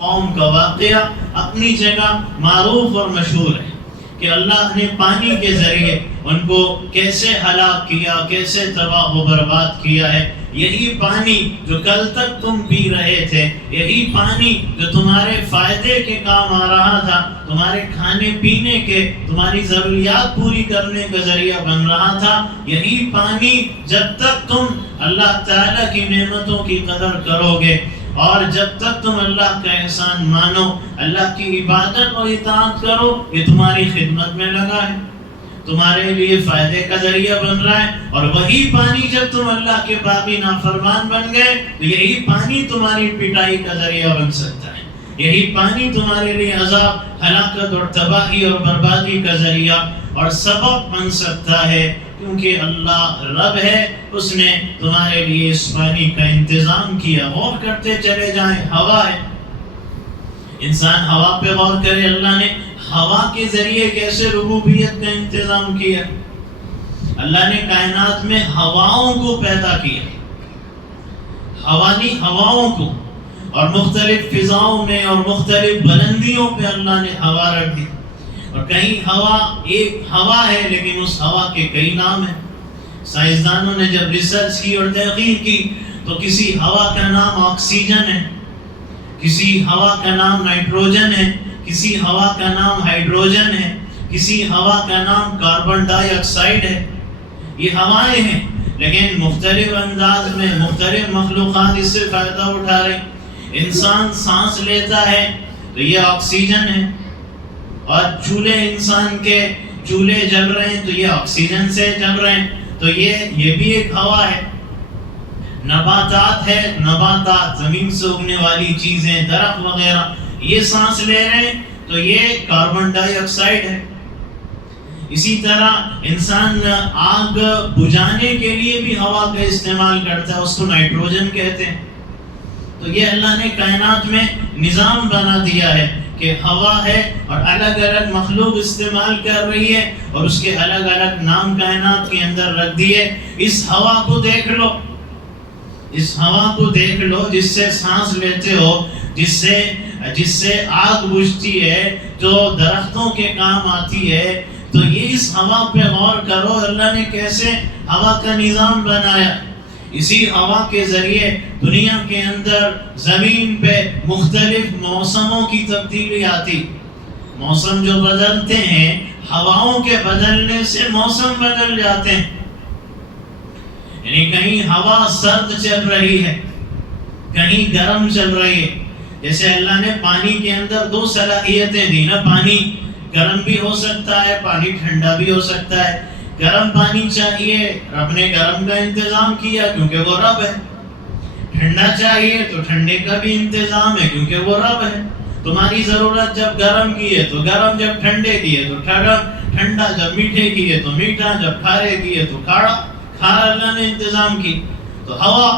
قوم کا واقعہ اپنی جگہ معروف اور مشہور ہے کہ اللہ نے پانی کے ذریعے ان کو کیسے ہلاک کیا، کیسے تباہ و برباد کیا ہے۔ یہی پانی جو کل تک تم پی رہے تھے، یہی پانی جو تمہارے فائدے کے کام آ رہا تھا، تمہارے کھانے پینے کے، تمہاری ضروریات پوری کرنے کا ذریعہ بن رہا تھا، یہی پانی جب تک تم اللہ تعالیٰ کی نعمتوں کی قدر کرو گے اور جب تک تم اللہ کا احسان مانو، اللہ کی عبادت اور اطاعت کرو، یہ تمہاری خدمت میں لگا ہے، تمہارے لیے فائدے کا ذریعہ بن رہا ہے۔ اور وہی پانی جب تم اللہ کے باقی نافرمان بن گئے تو یہی پانی تمہاری پٹائی کا ذریعہ بن سکتا ہے، یہی پانی تمہارے لیے عذاب، ہلاکت اور تباہی اور بربادی کا ذریعہ اور سبب بن سکتا ہے، کیونکہ اللہ رب ہے، اس نے تمہارے لیے اس پانی کا انتظام کیا۔ غور کرتے چلے جائیں، ہوا ہے، انسان ہوا پہ غور کرے، اللہ نے ہوا کے ذریعے کیسے ربوبیت کا انتظام کیا۔ اللہ نے کائنات میں ہواؤں کو پیدا کیا، ہواؤں کو، اور مختلف فضاؤں میں اور مختلف بلندیوں پہ اللہ نے ہوا رکھ دی۔ اور کہیں ہوا ایک ہوا ہے لیکن اس ہوا کے کئی نام ہیں۔ سائنسدانوں نے جب ریسرچ کی اور تحقیق کی تو کسی ہوا کا نام آکسیجن ہے، کسی ہوا کا نام نائٹروجن ہے، کسی ہوا کا نام ہائیڈروجن ہے، کسی ہوا کا نام کاربن ڈائی آکسائڈ ہے۔ یہ ہوائیں ہیں، لیکن مختلف انداز میں مختلف مخلوقات اس سے فائدہ اٹھا رہے ہیں۔ انسان سانس لیتا ہے تو یہ آکسیجن ہے، اور چولہے انسان کے چولہے جل رہے ہیں تو یہ آکسیجن سے جل رہے ہیں، تو یہ بھی ایک ہوا ہے۔ نباتات ہے، نباتات زمین سے اگنے والی چیزیں، درخت وغیرہ، یہ سانس لے رہے ہیں تو یہ کاربن ڈائی آکسائڈ ہے۔ اسی طرح انسان آگ بجھانے کے لیے بھی ہوا کا استعمال کرتا ہے، اس کو نائٹروجن کہتے ہیں۔ تو یہ اللہ نے کائنات میں نظام بنا دیا ہے کہ ہوا ہے اور الگ الگ مخلوق استعمال کر رہی ہے اور اس کے الگ الگ نام کائنات کے اندر رکھ دیے۔ اس ہوا کو دیکھ لو، اس ہوا کو دیکھ لو جس سے سانس لیتے ہو، جس سے آگ بجھتی ہے، جو درختوں کے کام آتی ہے، تو یہ اس ہوا پہ غور کرو، اللہ نے کیسے ہوا کا نظام بنایا۔ اسی ہوا کے ذریعے دنیا کے اندر زمین پہ مختلف موسموں کی تبدیلی آتی، موسم جو بدلتے ہیں، ہواؤں کے بدلنے سے موسم بدل جاتے ہیں۔ یعنی کہیں ہوا سرد چل رہی ہے، کہیں گرم چل رہی ہے۔ جیسے اللہ نے پانی کے اندر دو صلاحیتیں دی نا، پانی گرم بھی ہو سکتا ہے، پانی ٹھنڈا بھی ہو سکتا ہے۔ گرم پانی چاہیے، رب نے گرم کا انتظام کیا کیونکہ وہ رب ہے۔ ٹھنڈا چاہیے تو ٹھنڈے کا بھی انتظام ہے کیونکہ وہ رب ہے۔ تمہاری ضرورت جب گرم کی ہے تو گرم، جب ٹھنڈے کی ہے تو ٹھنڈا، جب میٹھے کی ہے تو میٹھا، جب کھارے کی ہے تو کھارا اللہ نے انتظام کی۔ تو ہوا،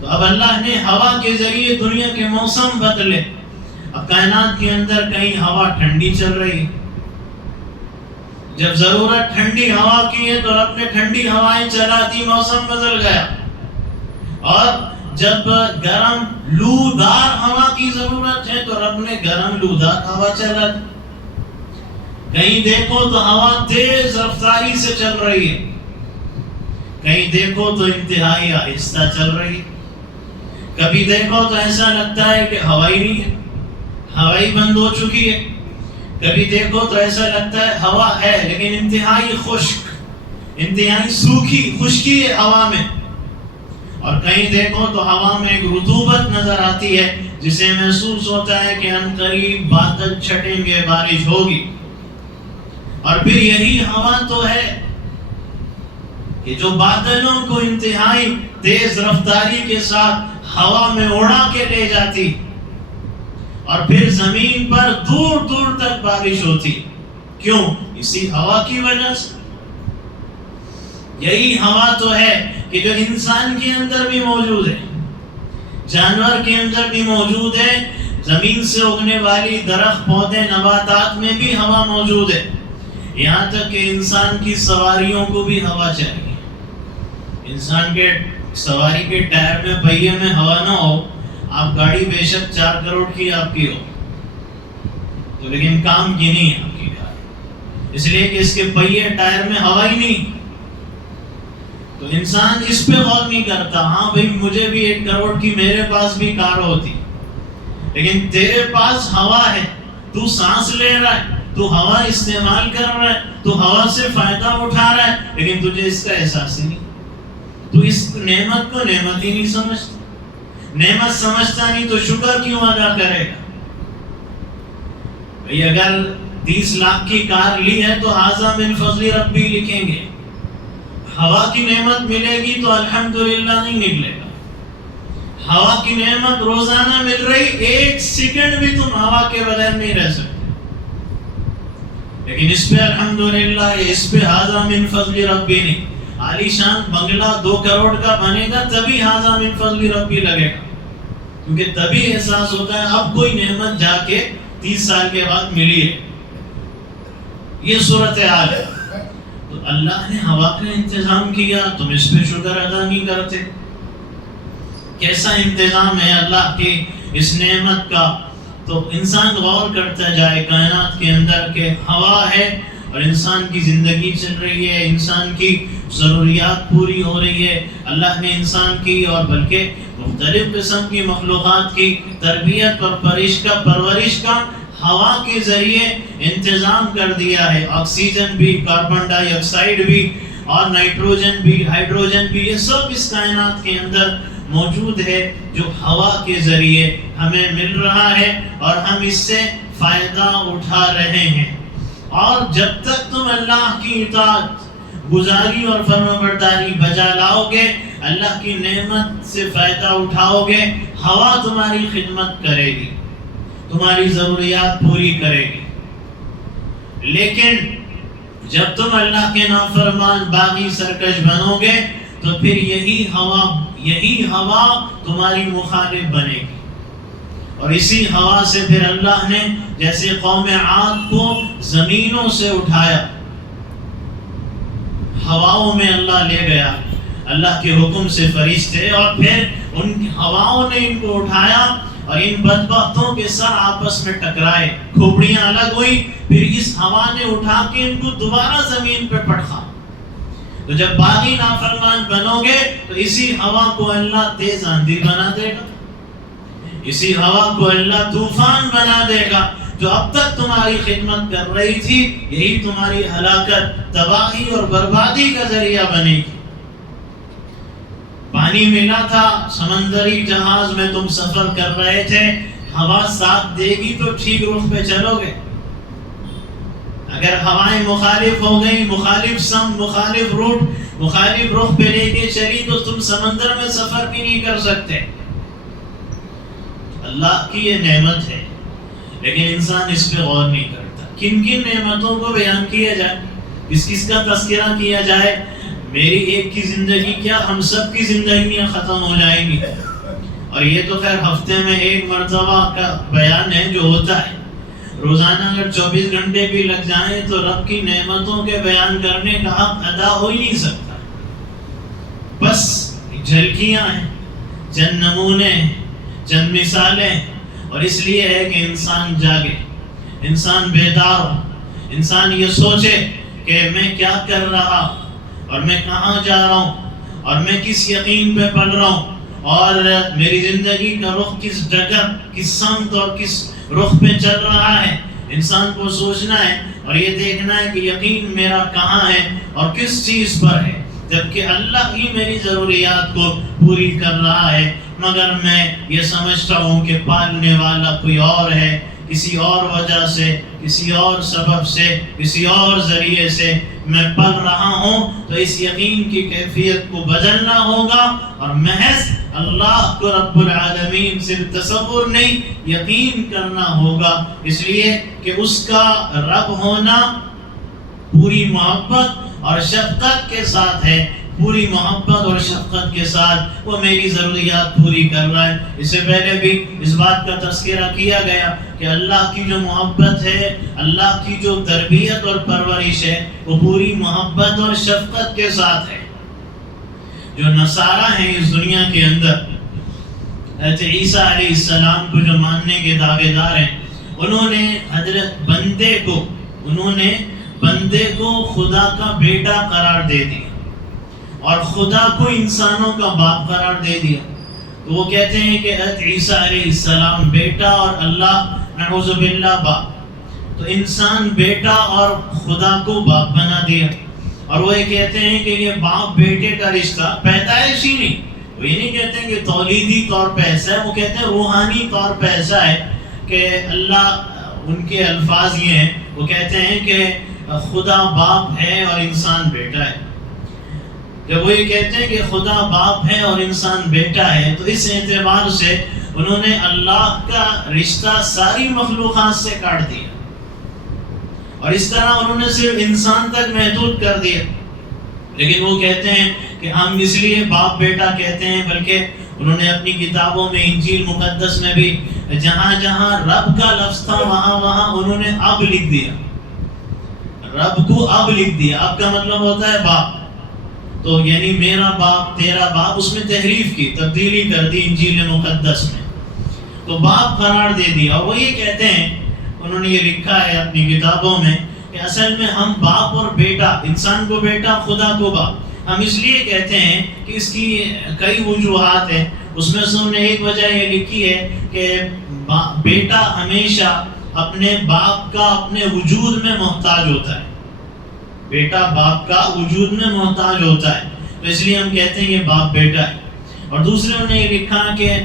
تو اب اللہ نے ہوا کے ذریعے دنیا کے موسم بدلے۔ اب کائنات کے اندر کہیں ہوا ٹھنڈی چل رہی ہے، جب ضرورت ٹھنڈی ہوا کی ہے تو رب نے ٹھنڈی ہوائیں چلا دی، موسم بدل گیا۔ اور جب گرم لودار ہوا کی ضرورت ہے تو رب نے گرم لودار ہوا چلا دی۔ کہیں دیکھو تو ہوا تیز رفتاری سے چل رہی ہے، کہیں دیکھو تو انتہائی آہستہ چل رہی ہے۔ کبھی دیکھو تو ایسا لگتا ہے کہ ہوا ہی نہیں ہے، ہوا ہی بند ہو چکی ہے۔ کبھی دیکھو تو ایسا لگتا ہے ہوا ہے لیکن انتہائی خشک، انتہائی سوکھی، خشکی ہے ہوا میں۔ اور کہیں دیکھو تو ہوا میں ایک رطوبت نظر آتی ہے جسے محسوس ہوتا ہے کہ ان قریب بادل چھٹیں گے، بارش ہوگی۔ اور پھر یہی ہوا تو ہے کہ جو بادلوں کو انتہائی تیز رفتاری کے ساتھ ہوا میں اڑا کے لے جاتی اور پھر زمین پر دور دور تک بارش ہوتی۔ کیوں؟ اسی ہوا کی وجہ سے۔ یہی ہوا تو ہے کہ جو انسان کے اندر بھی موجود ہے، جانور کے اندر بھی موجود ہے، زمین سے اگنے والی درخت، پودے، نباتات میں بھی ہوا موجود ہے۔ یہاں تک کہ انسان کی سواریوں کو بھی ہوا چاہیے۔ انسان کے سواری کے ٹائر میں، پہیے میں ہوا نہ ہو آپ گاڑی بے شک 4 کروڑ کی آپ کی ہو تو لیکن کام کی نہیں ہے آپ کی گاڑی، اس لیے کہ اس کے پہیے ٹائر میں ہوا ہی نہیں. تو انسان اس پہ غور نہیں کرتا. ہاں بھائی مجھے بھی 1 کروڑ کی میرے پاس بھی کار ہوتی، لیکن تیرے پاس ہوا ہے، تو سانس لے رہا ہے، تو ہوا استعمال کر رہا ہے، تو ہوا سے فائدہ اٹھا رہا ہے، لیکن تجھے اس کا احساس ہی نہیں. تو اس نعمت کو نعمت ہی نہیں سمجھتا. نعمت سمجھتا نہیں تو شکر کیوں ادا کرے گا؟ بھئی اگر 30 لاکھ کی کار لی ہے تو ھذا من فضل ربی لکھیں گے. ہوا کی نعمت ملے گی تو الحمدللہ نہیں نکلے گا. ہوا کی نعمت روزانہ مل رہی، 1 سیکنڈ بھی تم ہوا کے بغیر نہیں رہ سکتے، لیکن اس پہ الحمدللہ، اس پہ ھذا من فضل ربی نہیں. عالی شان بنگلہ 2 کروڑ کا بنے گا تبھی ھذا من فضل ربی لگے گا، کیونکہ تبھی احساس ہوتا ہے اب کوئی نعمت جا کے 30 سال کے بعد ملی ہے. یہ صورتحال ہے. تو اللہ نے ہوا کا انتظام کیا، تم اس پہ شکر ادا نہیں کرتے. کیسا انتظام ہے اللہ کی اس نعمت کا. تو انسان غور کرتا جائے کائنات کے اندر کہ ہوا ہے اور انسان کی زندگی چل رہی ہے، انسان کی ضروریات پوری ہو رہی ہے. اللہ نے انسان کی اور بلکہ مختلف قسم کی مخلوقات کی تربیت اور پرورش کا ہوا کے ذریعے انتظام کر دیا ہے. آکسیجن بھی، کاربن ڈائی آکسائیڈ بھی، اور نائٹروجن بھی، ہائیڈروجن بھی، یہ سب اس کائنات کے اندر موجود ہے جو ہوا کے ذریعے ہمیں مل رہا ہے اور ہم اس سے فائدہ اٹھا رہے ہیں. اور جب تک تم اللہ کی اطاعت گزاری اور فرمانبرداری بجا لاؤ گے، اللہ کی نعمت سے فائدہ اٹھاؤ گے، ہوا تمہاری خدمت کرے گی، تمہاری ضروریات پوری کرے گی. لیکن جب تم اللہ کے نافرمان باغی سرکش بنو گے تو پھر یہی ہوا تمہاری مخالف بنے گی. اور اسی ہوا سے پھر اللہ نے جیسے قوم عاد کو زمینوں سے اٹھایا، ہواؤں میں اللہ لے گیا اللہ کے حکم سے فرشتے، اور پھر ان ہواؤں نے ان کو اٹھایا اور ان بدبختوں کے سر آپس میں ٹکرائے، کھوپڑیاں الگ ہوئی، پھر اس ہوا نے اٹھا کے ان کو دوبارہ زمین پہ پٹخا. تو جب باغی نافرمان بنو گے تو اسی ہوا کو اللہ تیز آندھی بنا دے گا، اسی ہوا کو اللہ طوفان بنا دے گا. جو اب تک تمہاری خدمت کر رہی تھی یہی تمہاری ہلاکت، تباہی اور بربادی کا ذریعہ بنے گی. پانی ملا تھا، سمندری جہاز میں تم سفر کر رہے تھے، ہوا ساتھ دے گی تو ٹھیک رخ پہ چلو گے. اگر ہوائیں مخالف ہو گئی، مخالف سمت، مخالف روٹ، مخالف رخ پہ لے کے چلی تو تم سمندر میں سفر بھی نہیں کر سکتے. اللہ کی یہ نعمت ہے لیکن انسان اس پہ غور نہیں کرتا. کن کن نعمتوں کو بیان کیا جائے، کس کا تذکرہ کیا جائے. میری ایک کی زندگی کیا، ہم سب کی زندگیاں ختم ہو جائیں گی. اور یہ تو خیر ہفتے میں 1 مرتبہ کا بیان ہے جو ہوتا ہے. روزانہ اگر 24 گھنٹے بھی لگ جائیں تو رب کی نعمتوں کے بیان کرنے کا حق ادا ہو ہی نہیں سکتا. بس جھلکیاں ہیں، چند نمونے ہیں، چند مثالیں. اور اس لیے ہے کہ انسان جاگے، انسان بیدار ہو، انسان یہ سوچے کہ میں کیا کر رہا اور میں کہاں جا رہا ہوں اور میں کس یقین پہ پل رہا ہوں اور میری زندگی کا رخ کس جگہ، کس سمت اور کس رخ پہ چل رہا ہے. انسان کو سوچنا ہے اور یہ دیکھنا ہے کہ یقین میرا کہاں ہے اور کس چیز پر ہے، جبکہ اللہ ہی میری ضروریات کو پوری کر رہا ہے. مگر میں یہ سمجھتا ہوں کہ پالنے والا کوئی اور ہے، کسی اور وجہ سے، کسی اور سبب سے، کسی اور ذریعے سے میں پل رہا ہوں. تو اس یقین کی کیفیت کو بدلنا ہوگا اور محض اللہ کو رب العالمین صرف تصور نہیں یقین کرنا ہوگا، اس لیے کہ اس کا رب ہونا پوری محبت اور شفقت کے ساتھ ہے. پوری محبت اور شفقت کے ساتھ وہ میری ضروریات پوری کر رہا ہے. اس سے پہلے بھی اس بات کا تذکرہ کیا گیا کہ اللہ کی جو محبت ہے، اللہ کی جو تربیت اور پرورش ہے وہ پوری محبت اور شفقت کے ساتھ ہے. جو نصارہ ہیں اس دنیا کے اندر، حضرت عیسیٰ علیہ السلام کو جو ماننے کے دعوے دار ہیں، انہوں نے بندے کو خدا کا بیٹا قرار دے دیا اور خدا کو انسانوں کا باپ قرار دے دیا. تو وہ کہتے ہیں کہ حضرت عیسیٰ علیہ السلام بیٹا اور اللہ نعوذ باللہ باپ. تو انسان بیٹا اور خدا کو باپ بنا دیا. اور وہ یہ کہتے ہیں کہ یہ باپ بیٹے کا رشتہ پیدائشی نہیں، وہ یہ نہیں کہتے ہیں کہ تولیدی طور پہ ایسا ہے، وہ کہتے ہیں روحانی طور پہ ایسا ہے کہ اللہ، ان کے الفاظ یہ ہیں، وہ کہتے ہیں کہ خدا باپ ہے اور انسان بیٹا ہے. جب وہ یہ کہتے ہیں کہ خدا باپ ہے اور انسان بیٹا ہے، تو اس اعتبار سے انہوں نے اللہ کا رشتہ ساری مخلوقات سے کاٹ دیا اور اس طرح انہوں نے صرف انسان تک محدود کر دیا. لیکن وہ کہتے ہیں کہ ہم اس لیے باپ بیٹا کہتے ہیں، بلکہ انہوں نے اپنی کتابوں میں انجیل مقدس میں بھی جہاں جہاں رب کا لفظ تھا وہاں انہوں نے اب لکھ دیا، رب کو اب لکھ دیا. اب کا مطلب ہوتا ہے باپ، تو یعنی میرا باپ تیرا باپ، اس میں تحریف کی، تبدیلی کر دی انجیل مقدس میں، تو باپ قرار دے دیا. اور وہ یہ کہتے ہیں، انہوں نے یہ لکھا ہے اپنی کتابوں میں کہ اصل میں ہم باپ اور بیٹا، انسان کو بیٹا خدا کو باپ، ہم اس لیے کہتے ہیں کہ اس کی کئی وجوہات ہیں. اس میں سے ہم نے ایک وجہ یہ لکھی ہے کہ بیٹا ہمیشہ اپنے باپ کا اپنے وجود میں محتاج ہوتا ہے، بیٹا باپ کا وجود میں محتاج ہوتا ہے، تو اس لیے ہم کہتے ہیں یہ باپ بیٹا ہے. اور دوسرے انہوں نے یہ لکھا کہ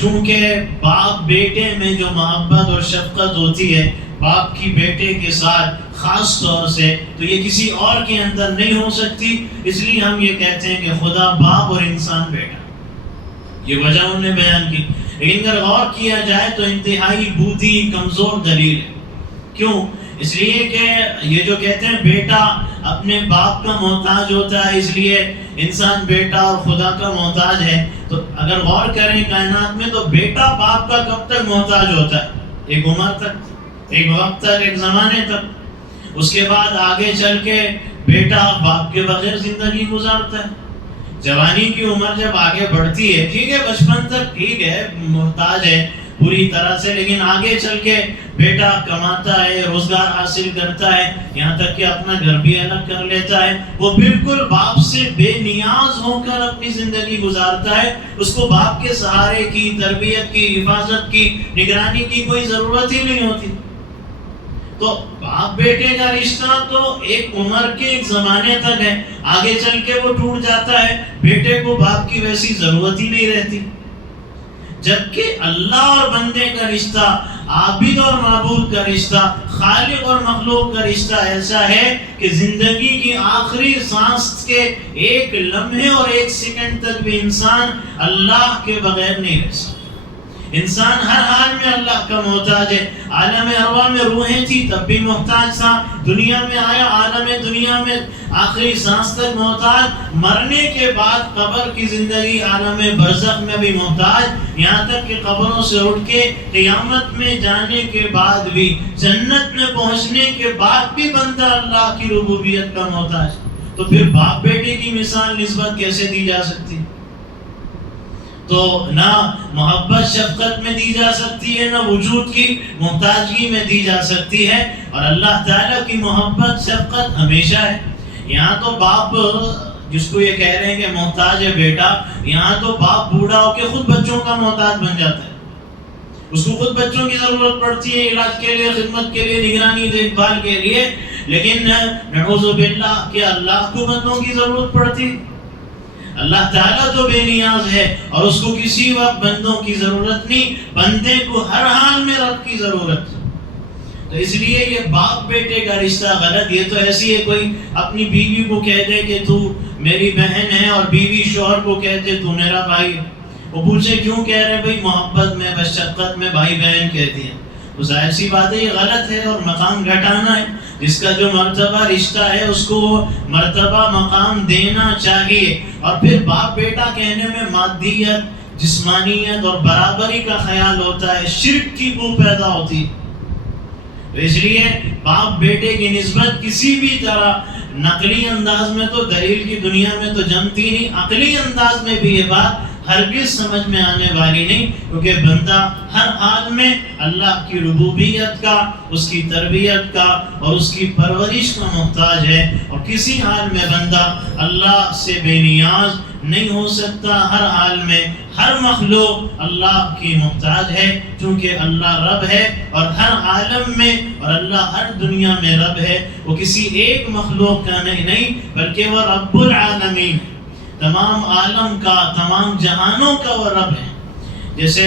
چونکہ باپ بیٹے میں جو محبت اور شفقت ہوتی ہے باپ کی بیٹے کے ساتھ خاص طور سے، تو یہ کسی اور کے اندر نہیں ہو سکتی، اس لیے ہم یہ کہتے ہیں کہ خدا باپ اور انسان بیٹا. یہ وجہ انہوں نے بیان کی. لیکن اگر غور کیا جائے تو انتہائی بودھی کمزور دلیل ہے. کیوں؟ اس لیے کہ یہ جو کہتے ہیں بیٹا اپنے باپ کا محتاج ہوتا ہے، اس لیے انسان بیٹا اور خدا کا محتاج ہے. تو اگر غور کریں کائنات میں، تو بیٹا باپ کا کب تک محتاج ہوتا ہے؟ ایک عمر تک، ایک وقت تک، ایک زمانے تک. اس کے بعد آگے چل کے بیٹا باپ کے بغیر زندگی گزارتا ہے. جوانی کی عمر جب آگے بڑھتی ہے، ٹھیک ہے بچپن تک ٹھیک ہے محتاج ہے پوری طرح سے، لیکن آگے چل کے بیٹا کماتا ہے، روزگار حاصل کرتا ہے، یہاں تک کہ اپنا گھر بھی الگ کر لیتا ہے. وہ بالکل باپ سے بے نیاز ہو کر اپنی زندگی گزارتا ہے. اس کو باپ کے سہارے کی، تربیت کی، حفاظت کی، نگرانی کی کوئی ضرورت ہی نہیں ہوتی. تو باپ بیٹے کا رشتہ تو ایک عمر کے ایک زمانے تک ہے، آگے چل کے وہ ٹوٹ جاتا ہے. بیٹے کو باپ کی ویسی ضرورت ہی نہیں رہتی. جبکہ اللہ اور بندے کا رشتہ، عابد اور معبود کا رشتہ، خالق اور مخلوق کا رشتہ ایسا ہے کہ زندگی کی آخری سانس کے ایک لمحے اور ایک سیکنڈ تک بھی انسان اللہ کے بغیر نہیں رہ سکتا. انسان ہر حال میں اللہ کا محتاج ہے. عالم ارواح میں روحیں تھی تب بھی محتاج تھا، دنیا میں آیا عالم دنیا میں آخری سانس تک محتاج، مرنے کے بعد قبر کی زندگی عالم برزخ میں بھی محتاج، یہاں تک کہ قبروں سے اٹھ کے قیامت میں جانے کے بعد بھی، جنت میں پہنچنے کے بعد بھی بندہ اللہ کی ربوبیت کا محتاج. تو پھر باپ بیٹے کی مثال نسبت کیسے دی جا سکتی؟ تو نہ محبت شفقت میں دی جا سکتی ہے، نہ وجود کی محتاجگی میں دی جا سکتی ہے. اور اللہ تعالیٰ کی محبت شفقت ہمیشہ ہے. یہاں تو باپ جس کو یہ کہہ رہے ہیں کہ محتاج ہے بیٹا، یہاں تو باپ بوڑھا ہو کے خود بچوں کا محتاج بن جاتا ہے. اس کو خود بچوں کی ضرورت پڑتی ہے، علاج کے لیے، خدمت کے لیے، نگرانی دیکھ بھال کے لیے. لیکن نعوذ باللہ کہ اللہ کو بندوں کی ضرورت پڑتی. اللہ تعالیٰ تو بے نیاز ہے اور اس کو کسی وقت بندوں کی ضرورت نہیں، بندے کو ہر حال میں رب کی ضرورت. تو اس لیے یہ باپ بیٹے کا رشتہ غلط. یہ تو ایسی ہے کوئی اپنی بیوی کو کہہ دے کہ تو میری بہن ہے، اور بیوی شوہر کو کہہ دے تو میرا بھائی. وہ پوچھے کیوں کہہ رہے بھائی؟ محبت میں، بس شفقت میں بھائی بہن کہتے ہیں. تو ظاہر سی بات ہے یہ غلط ہے اور مقام گھٹانا ہے. جس کا جو مرتبہ رشتہ ہے اس کو مرتبہ مقام دینا چاہیے. اور پھر باپ بیٹا کہنے میں مادیت، جسمانیت اور برابری کا خیال ہوتا ہے، شرک کی بو پیدا ہوتی. تو اس لیے باپ بیٹے کی نسبت کسی بھی طرح نقلی انداز میں تو دلیل کی دنیا میں تو جمتی نہیں، عقلی انداز میں بھی یہ بات ہرگز سمجھ میں آنے والی نہیں، کیونکہ بندہ ہر حال میں اللہ کی ربوبیت کا، اس کی تربیت کا اور اس کی پرورش کا محتاج ہے، اور کسی حال میں بندہ اللہ سے بے نیاز نہیں ہو سکتا۔ ہر حال میں ہر مخلوق اللہ کی محتاج ہے، چونکہ اللہ رب ہے اور ہر عالم میں، اور اللہ ہر دنیا میں رب ہے۔ وہ کسی ایک مخلوق کا نہیں بلکہ وہ رب العالمین، تمام عالم کا، تمام جہانوں کا وہ رب ہے۔ جیسے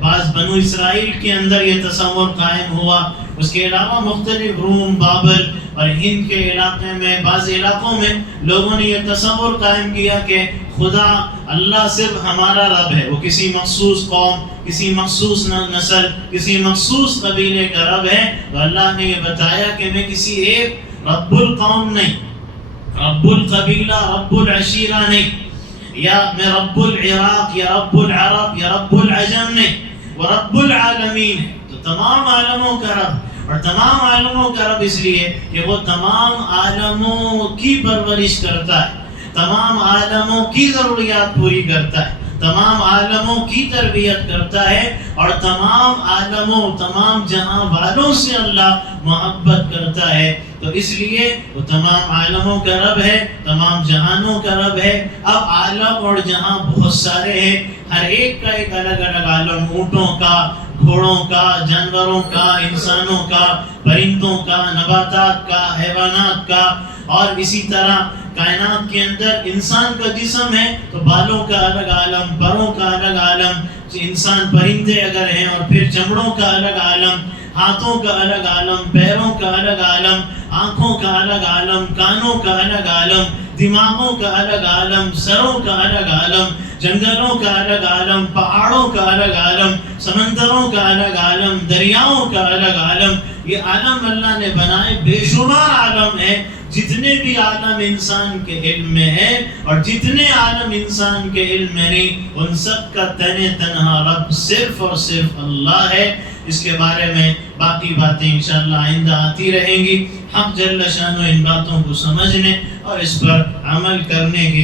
بعض بنو اسرائیل کے اندر یہ تصور قائم ہوا، اس کے علاوہ مختلف روم، بابل اور ہند کے علاقے میں، بعض علاقوں میں لوگوں نے یہ تصور قائم کیا کہ خدا اللہ صرف ہمارا رب ہے، وہ کسی مخصوص قوم، کسی مخصوص نسل، کسی مخصوص قبیلے کا رب ہے۔ تو اللہ نے یہ بتایا کہ میں کسی ایک رب القوم نہیں، رب القبیلہ، رب العشیرہ نہیں، یا میں رب العراق یا رب العرب یا رب العجم نہیں، وہ رب العالمین ہے۔ تو تمام عالموں کا رب، اور تمام عالموں کا رب اس لیے کہ وہ تمام عالموں کی پرورش کرتا ہے، تمام عالموں کی ضروریات پوری کرتا ہے، تمام عالموں کی تربیت کرتا ہے، اور تمام عالموں، تمام جہاں والوں سے اللہ محبت کرتا ہے۔ تو اس لیے وہ تمام عالموں کا رب ہے، تمام جہانوں کا رب ہے۔ اب عالم اور جہاں بہت سارے ہیں، ہر ایک کا ایک الگ الگ عالم، اونٹوں کا، گھوڑوں کا، جانوروں کا، انسانوں کا، پرندوں کا، نباتات کا، حیوانات کا، اور اسی طرح کائنات کے اندر انسان کا جسم ہے تو بالوں کا الگ عالم، پروں کا الگ عالم، انسان پرندے اگر ہیں، اور پھر چمڑوں کا الگ عالم، ہاتھوں کا الگ عالم، پیروں کا الگ عالم، آنکھوں کا الگ عالم، کانوں کا الگ عالم، دماغوں کا الگ عالم، سروں کا الگ عالم، جنگلوں کا الگ عالم، پہاڑوں کا الگ عالم، سمندروں کا الگ عالم، دریاؤں کا الگ عالم۔ یہ عالم اللہ نے بنائے، بے شمار عالم ہے۔ جتنے بھی عالم انسان کے علم میں ہے اور جتنے عالم انسان کے علم میں نہیں، ان سب کا تنہا رب صرف اور صرف اللہ ہے۔ اس کے بارے میں باقی باتیں انشاءاللہ آئندہ آتی رہیں گی۔ حق جل شانہ ان باتوں کو سمجھنے اور اس پر عمل کرنے کی